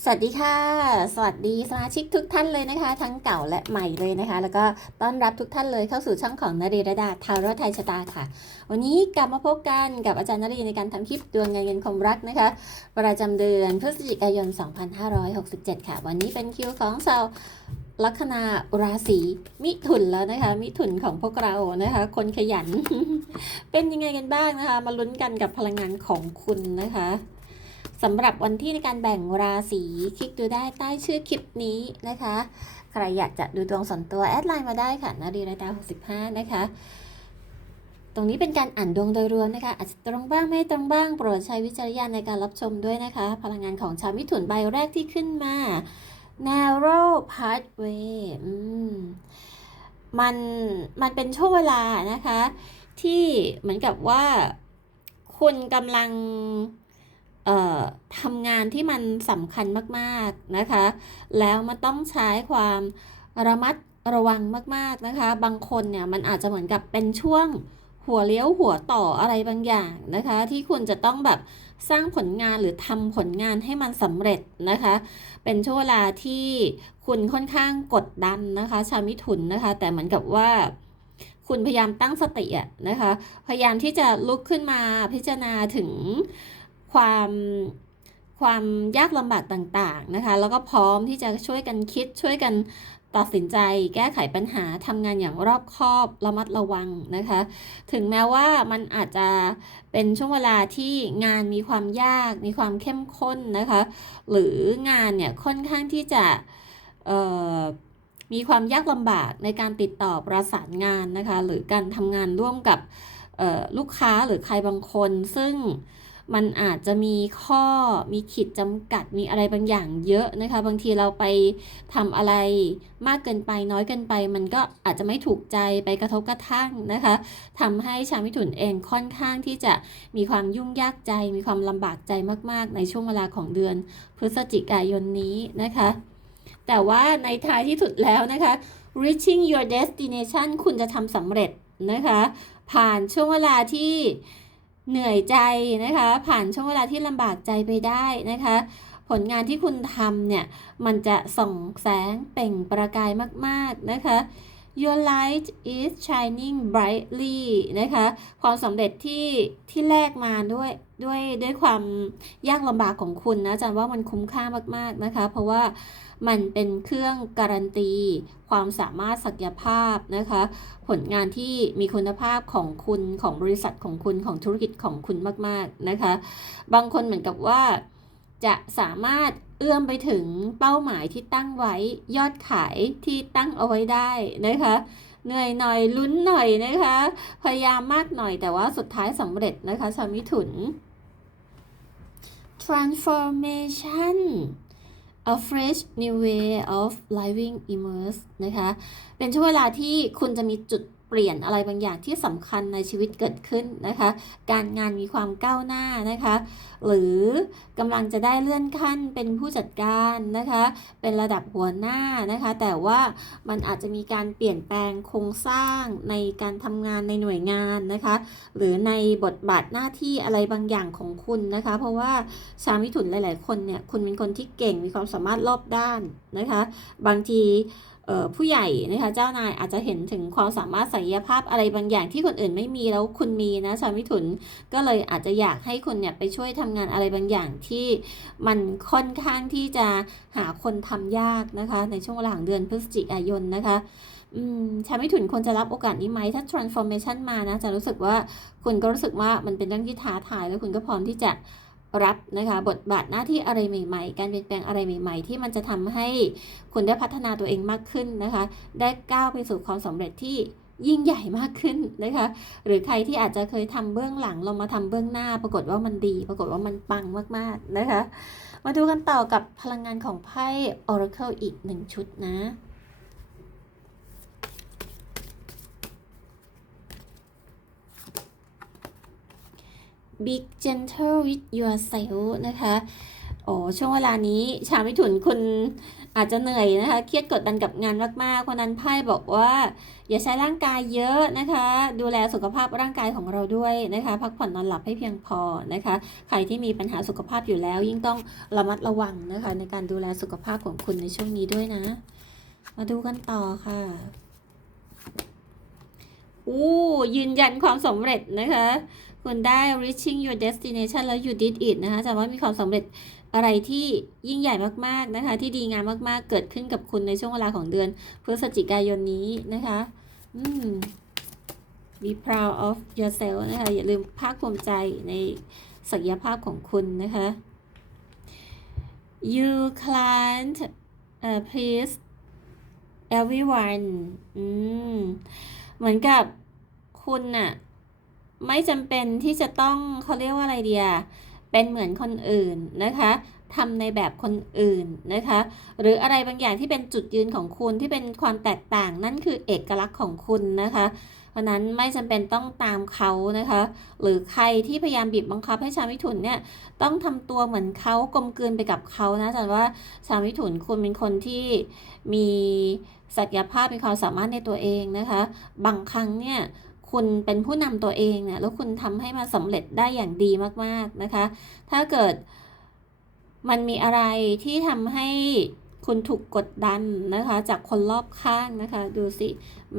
สวัสดีค่ะ สวัสดีสมาชิกทุกท่านเลยนะคะ ทั้งเก่าและใหม่เลยนะคะ แล้วก็ต้อนรับทุกท่านเลยเข้าสู่ช่องของนรีรดาทาโรไทยชะตาค่ะ วันนี้กลับมาพบกันกับอาจารย์นรีในการทำคลิปดวงเงินเงินความรักนะคะ ประจำเดือนพฤศจิกายน 2567 ค่ะ วันนี้เป็นคิวของชาวลัคนาราศีมิถุนแล้วนะคะ มิถุนของพวกเรานะคะ คนขยัน เป็นยังไงกันบ้างนะคะ มาลุ้นกันกับพลังงานของคุณนะคะ สำหรับวันที่ในการแบ่งราศีคลิกดูได้ใต้ชื่อคลิปนี้นะคะ ใครอยากจะดูดวงส่วนตัวแอดไลน์มาได้ค่ะนาดีรายดา65 นะคะ ตรงนี้เป็นการอ่านดวงโดยรวมนะคะ อาจจะตรงบ้างไม่ตรงบ้าง โปรดใช้วิจารณญาณในการรับชมด้วยนะคะ พลังงานของชาวมิถุนใบแรกที่ขึ้นมา narrow pathway อืมมัน มันเป็นช่วงเวลานะคะ ที่เหมือนกับว่า คุณกำลัง ทำงานที่มันสำคัญมากๆนะคะ แล้วมันต้องใช้ความระมัดระวังมากๆนะคะ บางคนเนี่ยมันอาจจะเหมือนกับเป็นช่วงหัวเลี้ยวหัวต่ออะไรบางอย่างนะคะ ที่คุณจะต้องแบบสร้างผลงานหรือทำผลงานให้มันสำเร็จนะคะ เป็นช่วงเวลาที่คุณค่อนข้างกดดันนะคะ ชาวมิถุนนะคะ แต่เหมือนกับว่าคุณพยายามตั้งสติอะนะคะ พยายามที่จะลุกขึ้นมาพิจารณาถึง ความความยากลำบากต่างๆนะคะ แล้วก็พร้อมที่จะช่วยกันคิดช่วยกันตัดสินใจแก้ไขปัญหาทำงานอย่างรอบคอบระมัดระวังนะคะ ถึงแม้ว่ามันอาจจะเป็นช่วงเวลาที่งานมีความยาก มีความเข้มข้นนะคะ หรืองานเนี่ยค่อนข้างที่จะมีความยากลำบากในการติดต่อประสานงานนะคะ หรือการทำงานร่วมกับลูกค้าหรือใครบางคนซึ่ง มันอาจจะมีข้อมีขีดจำกัดมีอะไรบางอย่างเยอะนะคะ บางทีเราไปทำอะไรมากเกินไปน้อยเกินไป มันก็อาจจะไม่ถูกใจไปกระทบกระทั่งนะคะทำให้ชาวมิถุนเองค่อนข้างที่จะมีความยุ่งยากใจ มีความลำบากใจมาก ๆ ในช่วงเวลาของเดือนพฤศจิกายนนี้นะคะ แต่ว่าในท้ายที่สุดแล้วนะคะ reaching your destination คุณจะทำสำเร็จนะคะ ผ่านช่วงเวลาที่ เหนื่อยใจนะคะ ผ่านช่วงเวลาที่ลำบากใจไปได้นะคะ ผลงานที่คุณทำเนี่ย มันจะส่องแสงเปล่งประกายมาก ๆ นะคะ Your light is shining brightly นะคะ ความสำเร็จที่ที่แลกมาด้วยด้วยด้วยความยากลำบากของคุณนะอาจารย์ว่ามันคุ้มค่ามากๆนะคะ เพราะว่ามันเป็นเครื่องการันตี ความสามารถศักยภาพนะคะ ผลงานที่มีคุณภาพของคุณของบริษัทของคุณของธุรกิจของคุณมากๆนะคะ บางคนเหมือนกับว่า จะสามารถเอื้อมไปถึงเป้าหมายที่ตั้งไว้ยอดขายที่ตั้งเอาไว้ได้นะคะเหนื่อยหน่อยลุ้นหน่อยนะคะ พยายามมากหน่อยแต่ว่าสุดท้ายสำเร็จนะคะชาวมิถุน transformation a fresh new way of living emerge นะคะ เป็นช่วงเวลาที่คุณจะมีจุด ปลี่ยนอะไรบางอย่างที่สำคัญในชีวิตเกิดขึ้นนะคะ การงานมีความก้าวหน้านะคะ หรือกำลังจะได้เลื่อนขั้นเป็นผู้จัดการนะคะ เป็นระดับหัวหน้านะคะ แต่ว่ามันอาจจะมีการเปลี่ยนแปลงโครงสร้างในการทำงานในหน่วยงานนะคะ หรือในบทบาทหน้าที่อะไรบางอย่างของคุณนะคะ เพราะว่าชาวมิถุนหลาย ๆ คนเนี่ย คุณเป็นคนที่เก่งมีความสามารถรอบด้านนะคะ บางที ผู้ใหญ่นะคะเจ้านายอาจจะเห็นถึงความสามารถศักยภาพอะไรบางอย่างที่คนอื่นไม่มีแล้วคุณมีนะชาวมิถุนก็เลยอาจจะอยากให้คุณเนี่ยไปช่วยทำงานอะไรบางอย่างที่มันค่อนข้างที่จะหาคนทำยากนะคะ ในช่วงเวลาของเดือนพฤศจิกายนนะคะอืมชาวมิถุนควรจะรับโอกาสนี้ไหมถ้า transformation มานะจะรู้สึกว่าคุณก็รู้สึกว่ามันเป็นเรื่องที่ท้าทายแล้วคุณก็พร้อมที่จะ รับนะคะบทบาทหน้าที่อะไรใหม่ๆ การเปลี่ยนแปลงอะไรใหม่ๆ ที่มันจะทำให้คุณได้พัฒนาตัวเองมากขึ้นนะคะ ได้ก้าวไปสู่ความสำเร็จที่ยิ่งใหญ่มากขึ้นนะคะ หรือใครที่อาจจะเคยทำเบื้องหลังเรามาทำเบื้องหน้า ปรากฏว่ามันดี ปรากฏว่ามันปังมากๆนะคะ มาดูกันต่อกับพลังงานของไพ่ Oracle อีกหนึ่งชุดนะ Be gentle with yourself นะคะโอ้ช่วงเวลานี้ชาวมิถุนคุณอาจจะเหนื่อยนะคะ เครียดกดดันกับงานมากๆเพราะนั้นไพ่บอกว่า อย่าใช้ร่างกายเยอะนะคะ ดูแลสุขภาพร่างกายของเราด้วยนะคะ พักผ่อนนอนหลับให้เพียงพอนะคะ ใครที่มีปัญหาสุขภาพอยู่แล้ว ยิ่งต้องระมัดระวังนะคะ ในการดูแลสุขภาพของคุณในช่วงนี้ด้วยนะ มาดูกันต่อค่ะอู้ยืนยันความสำเร็จนะคะ คุณได้ reaching your destination แล้ว you did it นะคะแต่ว่ามีความสำเร็จอะไรที่ยิ่งใหญ่มากๆนะคะ ที่ดีงามมากๆ เกิดขึ้นกับคุณในช่วงเวลาของเดือนพฤศจิกายนนี้นะคะอืม be proud of yourself นะคะ อย่าลืมภาคภูมิใจในศักยภาพของคุณนะคะ you can't uh, please everyone อืม เหมือนกับคุณน่ะ ไม่จำเป็นที่จะต้องเขาเรียกว่าอะไรเดียเป็นเหมือนคนอื่นนะคะทำในแบบคนอื่นนะคะ หรืออะไรบางอย่างที่เป็นจุดยืนของคุณที่เป็นความแตกต่างนั่นคือเอกลักษณ์ของคุณนะคะ เพราะนั้นไม่จำเป็นต้องตามเขานะคะ หรือใครที่พยายามบีบบังคับให้ชาวมิถุนเนี่ยต้องทำตัวเหมือนเขากลมกลืนไปกับเขานะแต่ว่าชาวมิถุนคุณเป็นคนที่มีศักยภาพมีความสามารถในตัวเองนะคะ บางครั้งเนี่ย คุณเป็นผู้นำตัวเองเนี่ยแล้วคุณทำให้มันสำเร็จได้อย่างดีมากๆนะคะ ถ้าเกิดมันมีอะไรที่ทำให้คุณถูกกดดันนะคะ จากคนรอบข้างนะคะ ดูสิ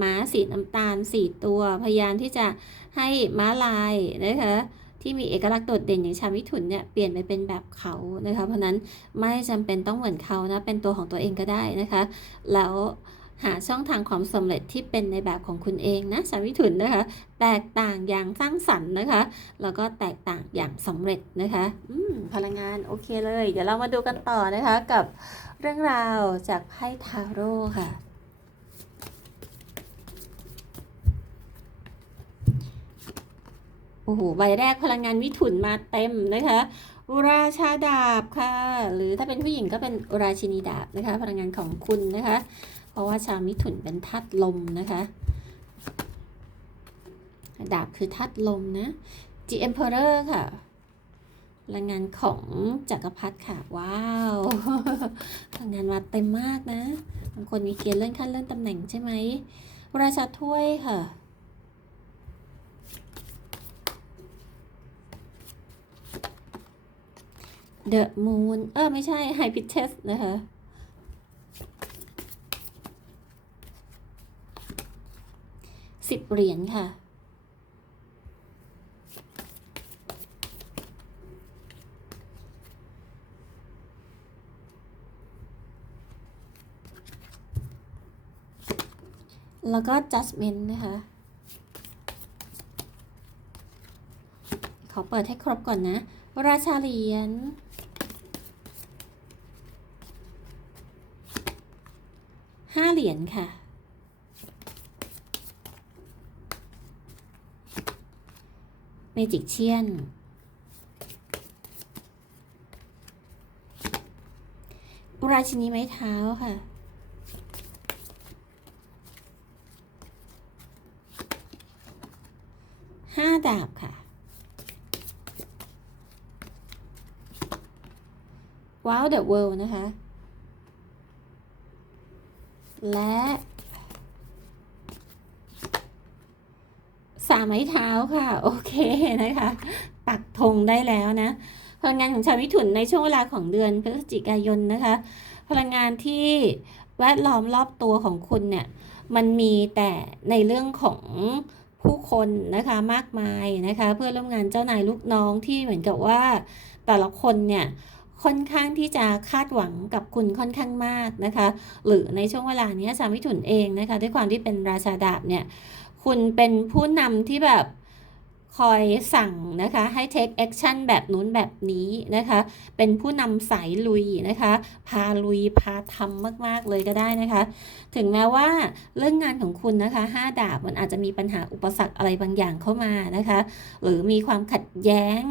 ม้าสีน้ำตาลสี่ตัว พยายามที่จะให้ม้าลายนะคะที่มีเอกลักษณ์โดดเด่นอย่างชาวมิถุนเนี่ยเปลี่ยนไปเป็นแบบเขานะคะ เพราะนั้นไม่จำเป็นต้องเหมือนเขานะเป็นตัวของตัวเองก็ได้นะคะ แล้ว หาช่องทางความสำเร็จที่เป็นในแบบของคุณเองนะชาวมิถุนนะคะ แตกต่างอย่างสร้างสรรค์นะคะ แล้วก็แตกต่างอย่างสำเร็จนะคะอืมพลังงานโอเคเลย เดี๋ยวเรามาดูกันต่อนะคะกับเรื่องราวจากไพ่ทาโร่ค่ะโอ้โหใบแรกพลังงานมิถุนมาเต็มนะคะราชาดาบค่ะ หรือถ้าเป็นผู้หญิงก็เป็นราชินีดาบนะคะ พลังงานของคุณนะคะ เพราะว่าชาวมิถุนเป็นธาตุลมนะคะ ดาบคือธาตุลมนะ The Emperor ค่ะพลังงานของจักรพรรดิค่ะ ว้าวพลังงานมาเต็มมากนะบางคนมีเกณฑ์เลื่อนขั้นเลื่อนตำแหน่งใช่ไหมราชาถ้วยค่ะ The Moon เออ ไม่ใช่ High Priestess นะคะ สิบเหรียญค่ะ แล้วก็ judgment นะคะ ขอเปิดให้ครบก่อนนะ ราชาเหรียญห้าเหรียญค่ะ เม จิกเชียนราชินีไม้เท้าค่ะ ห้าดาบค่ะ ว้าวเดอะเวิลด์นะคะ และ สามไม้เท้าค่ะ โอเคนะคะ ปักธงได้แล้วนะ พลังงานของชาวมิถุนในช่วงเวลาของเดือนพฤศจิกายนนะคะ พลังงานที่แวดล้อมรอบตัวของคุณเนี่ยมันมีแต่ในเรื่องของผู้คนนะคะมากมายนะคะ เพื่อร่วมงานเจ้านายลูกน้องที่เหมือนกับว่าแต่ละคนเนี่ยค่อนข้างที่จะคาดหวังกับคุณค่อนข้างมากนะคะ หรือในช่วงเวลานี้ชาวมิถุนเองนะคะ ด้วยความที่เป็นราชาดาบเนี่ย คุณเป็นผู้นำที่แบบคอยสั่งนะคะให้ take action แบบนู้นแบบนี้นะคะ เป็นผู้นำสายลุยนะคะ พาลุยพาทำมาก ๆ เลยก็ได้นะคะ ถึงแม้ว่าเรื่องงานของคุณนะคะห้าดาบมันอาจจะมีปัญหาอุปสรรคอะไรบางอย่างเข้ามานะคะ หรือมีความขัดแย้ง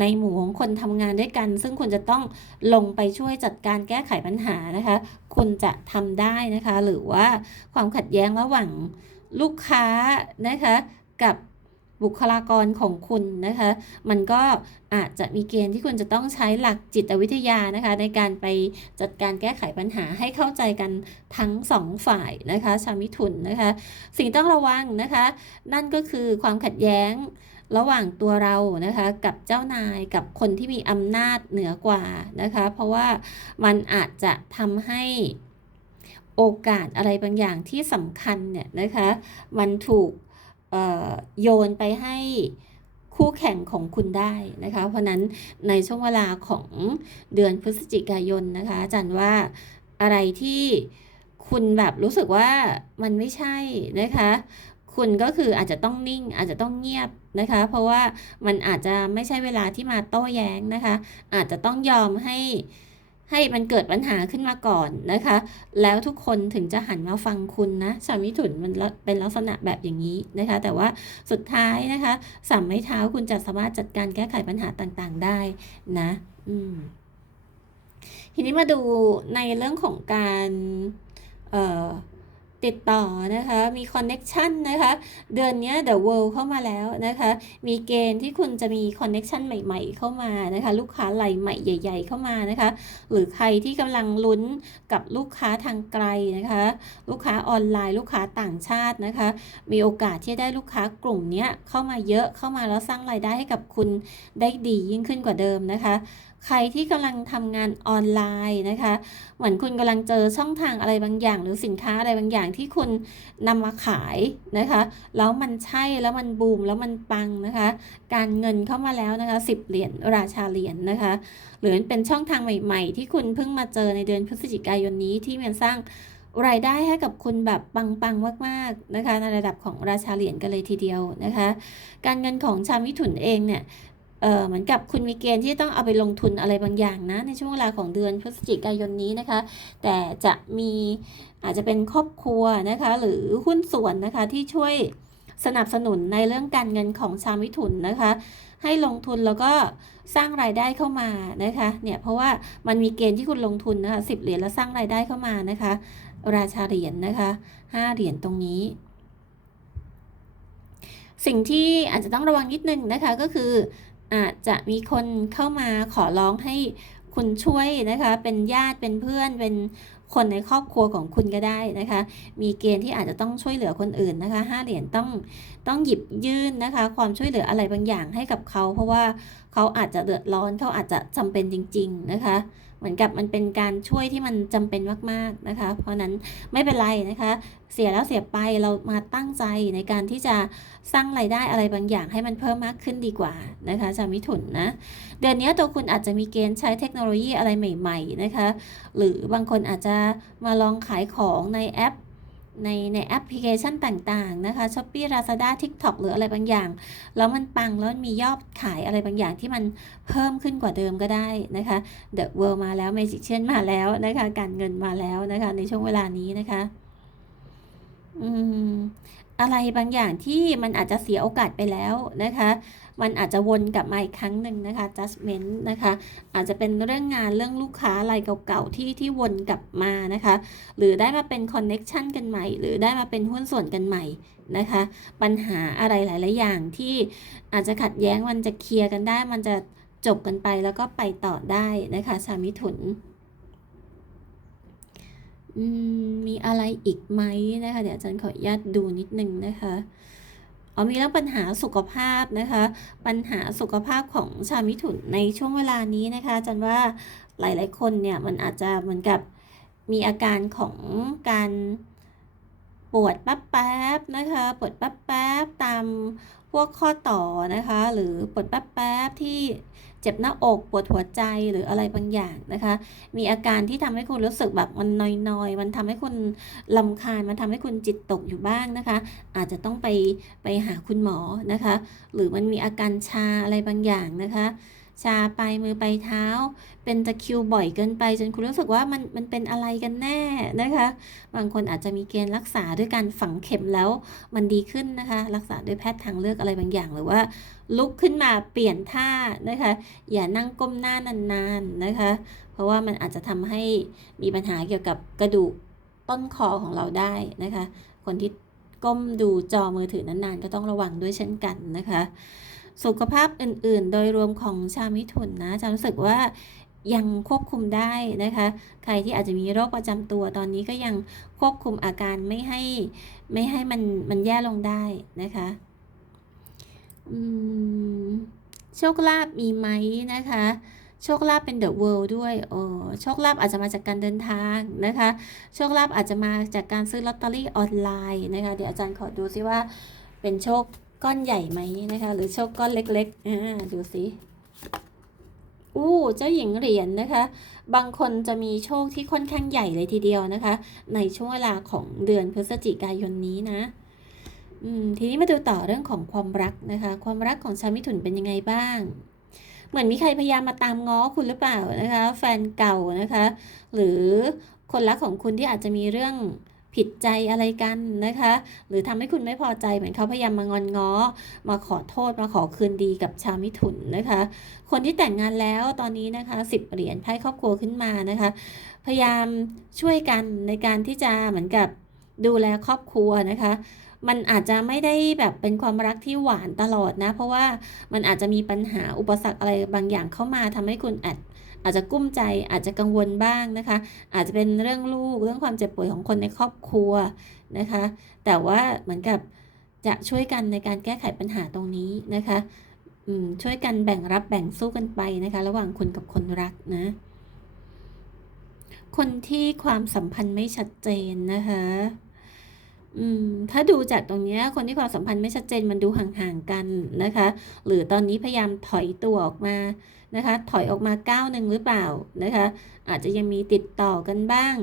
ในหมู่ของคนทำงานด้วยกัน ซึ่งคุณจะต้องลงไปช่วยจัดการแก้ไขปัญหานะคะ คุณจะทำได้นะคะ หรือว่าความขัดแย้งระหว่าง ลูกค้านะคะกับบุคลากรของคุณนะคะ มันก็อาจจะมีเกณฑ์ที่คุณจะต้องใช้หลักจิตวิทยานะคะ ในการไปจัดการแก้ไขปัญหาให้เข้าใจกันทั้งสองฝ่ายนะคะ ชาวมิถุนนะคะ สิ่งต้องระวังนะคะ นั่นก็คือความขัดแย้งระหว่างตัวเรานะคะกับเจ้านายกับคนที่มีอำนาจเหนือกว่านะคะ เพราะว่ามันอาจจะทำให้ โอกาสอะไรบางอย่างที่สำคัญเนี่ยนะคะ มันถูกโยนไปให้คู่แข่งของคุณได้นะคะ เพราะนั้นในช่วงเวลาของเดือนพฤศจิกายนนะคะอาจารย์ว่าอะไรที่คุณแบบรู้สึกว่ามันไม่ใช่นะคะ คุณก็คืออาจจะต้องนิ่งอาจจะต้องเงียบนะคะ เพราะว่ามันอาจจะไม่ใช่เวลาที่มาโต้แย้งนะคะ อาจจะต้องยอมให้ ให้มันเกิดปัญหาขึ้นมาก่อนนะคะ แล้วทุกคนถึงจะหันมาฟังคุณนะสามิถุนมันเป็นลักษณะแบบอย่างนี้นะคะ แต่ว่าสุดท้ายนะคะสามไม้เท้าคุณจะสามารถจัดการแก้ไขปัญหาต่างๆได้นะ อืมทีนี้มาดูในเรื่องของการ ติดต่อนะคะ มีคอนเน็ชันนะคะ เดือนนี้ The World เข้ามาแล้วนะคะ มีเกณฑ์ที่คุณจะมีคอนเน็ชันใหม่ๆ เข้ามานะคะ ลูกค้ารายใหม่ใหญ่ ๆ เข้ามานะคะ หรือใครที่กำลังลุ้นกับลูกค้าทางไกลนะคะ ลูกค้าออนไลน์ ลูกค้าต่างชาตินะคะ มีโอกาสที่ได้ลูกค้ากลุ่มนี้เข้ามาเยอะเข้ามาแล้วสร้างรายได้ให้กับคุณได้ดียิ่งขึ้นกว่าเดิมนะคะ ใครที่กำลังทำงานออนไลน์นะคะ เหมือนคุณกำลังเจอช่องทางอะไรบางอย่าง หรือสินค้าอะไรบางอย่างที่คุณนำมาขายนะคะ แล้วมันใช่แล้วมันบูมแล้วมันปังนะคะ การเงินเข้ามาแล้วนะคะสิบเหรียญราชาเหรียญนะคะ หรือเป็นช่องทางใหม่ ๆ ที่คุณเพิ่งมาเจอในเดือนพฤศจิกายนนี้ที่มันสร้างรายได้ให้กับคุณแบบปังๆมากๆนะคะ ในระดับของราชาเหรียญกันเลยทีเดียวนะคะ การเงินของชาวมิถุนเองเนี่ย เออเหมือนกับคุณมีเกณฑ์ที่ต้องเอาไปลงทุนอะไรบางอย่างนะ ในช่วงเวลาของเดือนพฤศจิกายนนี้นะคะ แต่จะมีอาจจะเป็นครอบครัวนะคะ หรือหุ้นส่วนนะคะที่ช่วยสนับสนุนในเรื่องการเงินของชาวมิถุนนะคะ ให้ลงทุนแล้วก็สร้างรายได้เข้ามานะคะเนี่ยเพราะว่ามันมีเกณฑ์ที่คุณลงทุนนะคะสิบเหรียญแล้วสร้างรายได้เข้ามานะคะ ราชาเหรียญนะคะห้าเหรียญตรงนี้ สิ่งที่อาจจะต้องระวังนิดนึงนะคะก็คือ อาจจะมีคนเข้ามาขอร้องให้คุณช่วยนะคะ เป็นญาติเป็นเพื่อนเป็นคนในครอบครัวของคุณก็ได้นะคะ มีเกณฑ์ที่อาจจะต้องช่วยเหลือคนอื่นนะคะห้าเหรียญต้องต้องหยิบยื่นนะคะ ความช่วยเหลืออะไรบางอย่างให้กับเขา เพราะว่า เขาอาจจะเดือดร้อนเขาอาจจะจำเป็นจริง ๆนะคะ เหมือนกับมันเป็นการช่วยที่มันจำเป็นมากๆนะคะ เพราะนั้นไม่เป็นไรนะคะ เสียแล้วเสียไปเรามาตั้งใจในการที่จะสร้างไรายได้อะไรบางอย่างให้มันเพิ่มมากขึ้นดีกว่านะคะชาวมิถุนนะเดือนนี้ตัวคุณอาจจะมีเกณฑ์ใช้เทคโนโลยีอะไรใหม่ ๆนะคะ หรือบางคนอาจจะมาลองขายของในแอป ในในแอปพลิเคชันต่างๆนะคะ Shopee Lazada TikTok หรืออะไรบางอย่าง แล้วมันปังแล้วมียอดขายอะไรบางอย่างที่มันเพิ่มขึ้นกว่าเดิมก็ได้นะคะ The World มาแล้ว Magician มาแล้วนะคะ การเงินมาแล้วนะคะ ในช่วงเวลานี้นะคะอืมอะไรบางอย่างที่มันอาจจะเสียโอกาสไปแล้วนะคะ มันอาจจะวนกลับมาอีกครั้งหนึ่งนะคะ judgment นะคะ อาจจะเป็นเรื่องงานเรื่องลูกค้ารายเก่าๆที่ที่วนกลับมานะคะ หรือได้มาเป็น connection กันใหม่ หรือได้มาเป็นหุ้นส่วนกันใหม่นะคะ ปัญหาอะไรหลาย ๆ อย่างที่อาจจะขัดแย้งมันจะเคลียร์กันได้ มันจะจบกันไปแล้วก็ไปต่อได้นะคะชามิถุนมีอะไรอีกไหมนะคะ เดี๋ยวอาจารย์ขออนุญาตดูนิดนึงนะคะ อ๋อมีแล้วปัญหาสุขภาพนะคะ ปัญหาสุขภาพของชาวมิถุนในช่วงเวลานี้นะคะอาจารย์ว่าหลาย ๆ คนเนี่ยมันอาจจะเหมือนกับมีอาการของการปวดแป๊บๆนะคะปวดแป๊บๆตามพวกข้อต่อนะคะ หรือปวดแป๊บๆที่ เจ็บหน้าอกปวดหัวใจหรืออะไรบางอย่างนะคะ มีอาการที่ทำให้คุณรู้สึกแบบมันนอยๆ มันทำให้คุณลำคาญมันทำให้คุณจิตตกอยู่บ้างนะคะ อาจจะต้องไปไปหาคุณหมอนะคะ หรือมันมีอาการชาอะไรบางอย่างนะคะ ชาไปมือไปเท้า เป็นตะคิวบ่อยเกินไป จนคุณรู้สึกว่ามันมันเป็นอะไรกันแน่นะคะ บางคนอาจจะมีเกณฑ์รักษาด้วยการฝังเข็มแล้วมันดีขึ้นนะคะ รักษาด้วยแพทย์ทางเลือกอะไรบางอย่างหรือว่า ลุกขึ้นมาเปลี่ยนท่านะคะ อย่านั่งก้มหน้านานๆนะคะ เพราะว่ามันอาจจะทำให้มีปัญหาเกี่ยวกับกระดูกต้นคอของเราได้นะคะ คนที่ก้มดูจอมือถือนานๆ ก็ต้องระวังด้วยเช่นกันนะคะ สุขภาพอื่นๆ โดยรวมของชาวมิถุนนะจะรู้สึกว่ายังควบคุมได้นะคะ ใครที่อาจจะมีโรคประจำตัวตอนนี้ก็ยังควบคุมอาการไม่ให้ไม่ให้มันมันแย่ลงได้นะคะโชคลาภมีไหมนะคะ โชคลาภเป็นเดอะเวิลด์ด้วยโอ้โชคลาภอาจจะมาจากการเดินทางนะคะ โชคลาภอาจจะมาจากการซื้อลอตเตอรี่ออนไลน์นะคะ เดี๋ยวอาจารย์ขอดูซิว่าเป็นโชค ก้อนใหญ่ไหมนะคะ หรือโชคก้อนเล็กๆอ่าดูสิอู้เจ้าหญิงเหรียญนะคะ บางคนจะมีโชคที่ค่อนข้างใหญ่เลยทีเดียวนะคะ ในช่วงเวลาของเดือนพฤศจิกายนนี้นะอืมทีนี้มาดูต่อเรื่องของความรักนะคะ ความรักของชาวมิถุนเป็นยังไงบ้าง เหมือนมีใครพยายามมาตามง้อคุณหรือเปล่านะคะ แฟนเก่านะคะ หรือคนรักของคุณที่อาจจะมีเรื่อง ผิดใจอะไรกันนะคะ หรือทำให้คุณไม่พอใจเหมือนเขาพยายามมางอนง้อ มาขอโทษมาขอคืนดีกับชาวมิถุนนะคะ คนที่แต่งงานแล้วตอนนี้นะคะสิบเหรียญไพ่ครอบครัวขึ้นมานะคะ พยายามช่วยกันในการที่จะเหมือนกับดูแลครอบครัวนะคะมันอาจจะไม่ได้แบบเป็นความรักที่หวานตลอดนะ เพราะว่ามันอาจจะมีปัญหาอุปสรรคอะไรบางอย่างเข้ามาทำให้คุณอาจ อาจจะกุ้มใจอาจจะกังวลบ้างนะคะ อาจจะเป็นเรื่องลูกเรื่องความเจ็บป่วยของคนในครอบครัวนะคะ แต่ว่าเหมือนกับจะช่วยกันในการแก้ไขปัญหาตรงนี้นะคะช่วยกันแบ่งรับแบ่งสู้กันไปนะคะ ระหว่างคุณกับคนรักนะ คนที่ความสัมพันธ์ไม่ชัดเจนนะคะอืมถ้าดูจากตรงนี้คนที่ความสัมพันธ์ไม่ชัดเจนมันดูห่างๆกันนะคะ หรือตอนนี้พยายามถอยตัวออกมา นะคะ ถอยออกมาก้าวหนึ่งหรือเปล่านะคะ อาจจะยังมีติดต่อกันบ้าง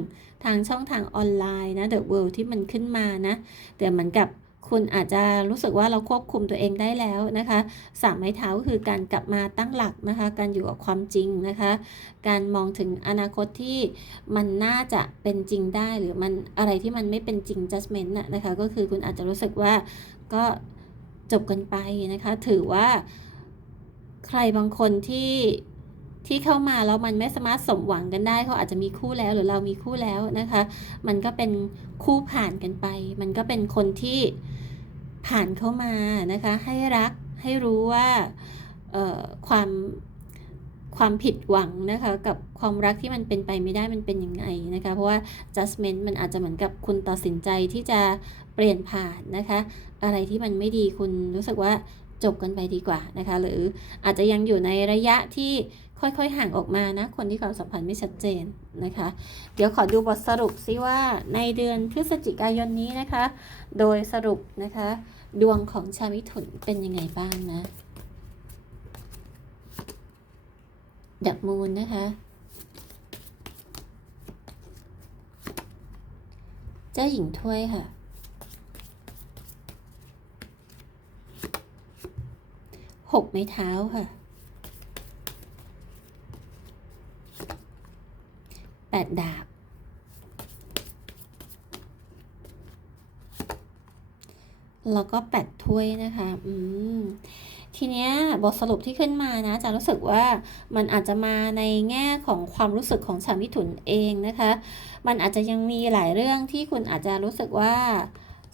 ทางช่องทางออนไลน์นะ The World ที่มันขึ้นมานะแต่เหมือนกับคุณอาจจะรู้สึกว่าเราควบคุมตัวเองได้แล้วนะคะสามไม้เท้าก็คือการกลับมาตั้งหลักนะคะ การอยู่กับความจริงนะคะ การมองถึงอนาคตที่มันน่าจะเป็นจริงได้หรือมันอะไรที่มันไม่เป็นจริง judgment น่ะนะคะ ก็คือคุณอาจจะรู้สึกว่าก็จบกันไปนะคะ ถือว่า ใครบางคนที่ที่เข้ามาแล้วมันไม่สามารถสมหวังกันได้เขาอาจจะมีคู่แล้วหรือเรามีคู่แล้วนะคะ มันก็เป็นคู่ผ่านกันไป มันก็เป็นคนที่ผ่านเข้ามานะคะ ให้รักให้รู้ว่าความความผิดหวังนะคะ กับความรักที่มันเป็นไปไม่ได้มันเป็นยังไงนะคะ เพราะว่า judgment มันอาจจะเหมือนกับคุณตัดสินใจที่จะเปลี่ยนผ่านนะคะ อะไรที่มันไม่ดีคุณรู้สึกว่า จบกันไปดีกว่านะคะ หรืออาจจะยังอยู่ในระยะที่ค่อยๆห่างออกมานะ คนที่ความสัมพันธ์ไม่ชัดเจนนะคะ เดี๋ยวขอดูบทสรุปซิว่าในเดือนพฤศจิกายนนี้นะคะ โดยสรุปนะคะ ดวงของชาวมิถุนเป็นยังไงบ้างนะดับมูลนะคะ เจ้าหญิงถ้วยค่ะ หกไม้เท้าค่ะแปดดาบแล้วก็แปดถ้วยนะคะ อืม ทีเนี้ยบทสรุปที่ขึ้นมานะจะรู้สึกว่ามันอาจจะมาในแง่ของความรู้สึกของชาวมิถุนเองนะคะ มันอาจจะยังมีหลายเรื่องที่คุณอาจจะรู้สึกว่า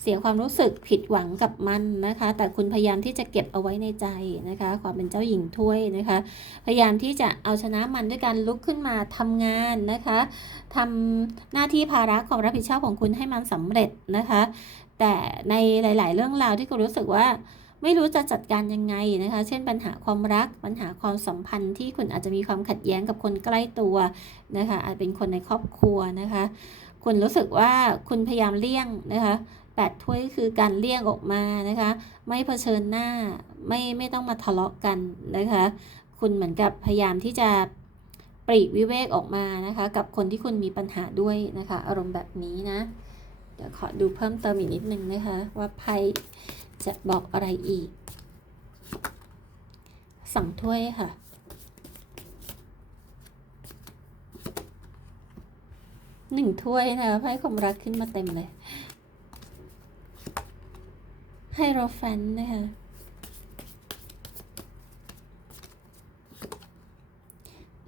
เสียความรู้สึกผิดหวังกับมันนะคะ แต่คุณพยายามที่จะเก็บเอาไว้ในใจนะคะ ความเป็นเจ้าหญิงถ้วยนะคะ พยายามที่จะเอาชนะมันด้วยการลุกขึ้นมาทำงานนะคะทำหน้าที่ภาระความรับผิดชอบของคุณให้มันสำเร็จนะคะ แต่ในหลาย ๆ เรื่องราวที่คุณรู้สึกว่าไม่รู้จะจัดการยังไงนะคะ เช่นปัญหาความรัก ปัญหาความสัมพันธ์ที่คุณอาจจะมีความขัดแย้งกับคนใกล้ตัวนะคะ อาจเป็นคนในครอบครัวนะคะ คุณรู้สึกว่าคุณพยายามเลี่ยงนะคะ แปดถ้วยคือการเลี่ยงออกมานะคะ ไม่เผชิญหน้าไม่ไม่ต้องมาทะเลาะกันนะคะ คุณเหมือนกับพยายามที่จะปลีกวิเวกออกมานะคะ กับคนที่คุณมีปัญหาด้วยนะคะ อารมณ์แบบนี้นะเดี๋ยวขอดูเพิ่มเติมอีกนิดนึงนะคะ ว่าไพ่จะบอกอะไรอีกสองถ้วยค่ะหนึ่งถ้วยนะคะไพ่ความรักขึ้นมาเต็มเลย ให้โราแฟนนะคะ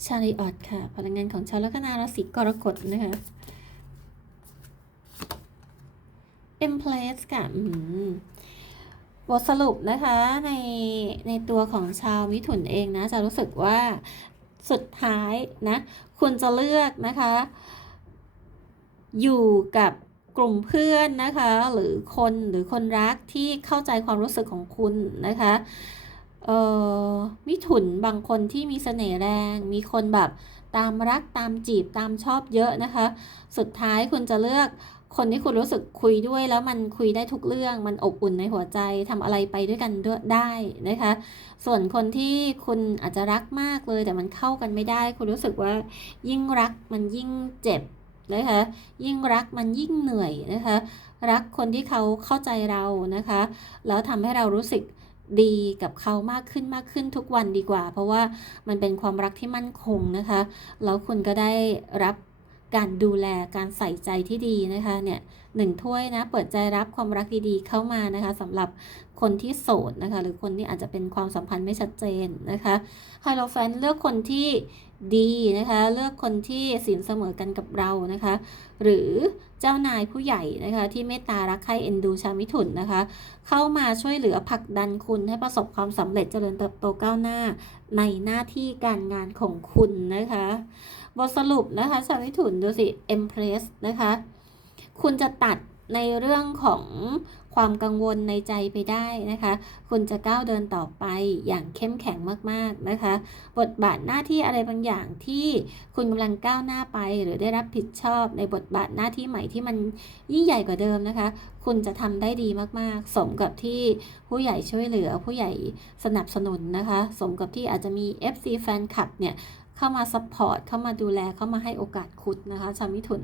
ชาลีออดค่ะ พลังงานของชาวลัคนาราศีกรกฎนะคะ Empress ค่ะบทสรุปนะคะในในตัวของชาวมิถุนเองนะ จะรู้สึกว่าสุดท้ายนะ คุณจะเลือกนะคะ อยู่กับ กลุ่มเพื่อนนะคะ หรือคนหรือคนรักที่เข้าใจความรู้สึกของคุณนะคะเอ่อมิถุนบางคนที่มีเสน่ห์แรง มีคนแบบตามรักตามจีบตามชอบเยอะนะคะ สุดท้ายคุณจะเลือกคนที่คุณรู้สึกคุยด้วยแล้วมันคุยได้ทุกเรื่องมันอบอุ่นในหัวใจทำอะไรไปด้วยกันได้นะคะ ส่วนคนที่คุณอาจจะรักมากเลยแต่มันเข้ากันไม่ได้ คุณรู้สึกว่ายิ่งรักมันยิ่งเจ็บ นะคะ ยิ่งรักมันยิ่งเหนื่อยนะคะ รักคนที่เขาเข้าใจเรานะคะ แล้วทำให้เรารู้สึกดีกับเขามากขึ้นมากขึ้นทุกวันดีกว่า เพราะว่ามันเป็นความรักที่มั่นคงนะคะ แล้วคุณก็ได้รับการดูแลการใส่ใจที่ดีนะคะเนี่ยหนึ่งถ้วยนะเปิดใจรับความรักดีๆเข้ามานะคะสำหรับคนที่โสดนะคะ หรือคนที่อาจจะเป็นความสัมพันธ์ไม่ชัดเจนนะคะไฮโลแฟนเลือกคนที่ ดีนะคะ เลือกคนที่สินเสมอกันกับเรานะคะ หรือเจ้านายผู้ใหญ่นะคะ ที่เมตตารักใคร่เอ็นดูชาวมิถุนนะคะ เข้ามาช่วยเหลือผลักดันคุณให้ประสบความสำเร็จเจริญเติบโตก้าวหน้า ในหน้าที่การงานของคุณนะคะ บทสรุปนะคะชาวมิถุนดูสิ Empress นะคะ คุณจะตัดในเรื่องของ ความกังวลในใจไปได้นะคะ คุณจะก้าวเดินต่อไปอย่างเข้มแข็งมากๆนะคะ บทบาทหน้าที่อะไรบางอย่างที่คุณกำลังก้าวหน้าไป หรือได้รับผิดชอบในบทบาทหน้าที่ใหม่ที่มันยิ่งใหญ่กว่าเดิมนะคะ คุณจะทำได้ดีมากๆ สมกับที่ผู้ใหญ่ช่วยเหลือผู้ใหญ่สนับสนุนนะคะ สมกับที่อาจจะมี FC แฟนคลับเนี่ย เข้ามาซัพพอร์ตเข้ามาดูแลเข้ามาให้โอกาสคุณนะคะ ชาวมิถุน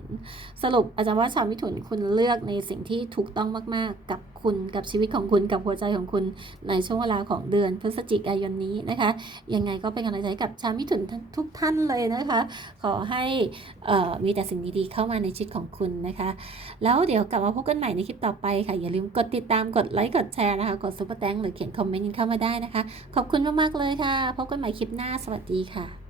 สรุปอาจารย์ว่าชาวมิถุนคุณเลือกในสิ่งที่ถูกต้องมากๆ กับคุณกับชีวิตของคุณกับหัวใจของคุณในช่วงเวลาของเดือนพฤศจิกายนนี้นะคะยังไงก็เป็นกำลังใจกับชาวมิถุนทุกท่านเลยนะคะ ขอให้เอ่อมีแต่สิ่งดีๆเข้ามาในชีวิตของคุณนะคะ แล้วเดี๋ยวกลับมาพบกันใหม่ในคลิปต่อไปค่ะ อย่าลืมกดติดตามกดไลค์กดแชร์นะคะ กดซุปเปอร์แตงหรือเขียนคอมเมนต์เข้ามาได้นะคะ ขอบคุณมากๆเลยค่ะ พบกันใหม่คลิปหน้าสวัสดีค่ะ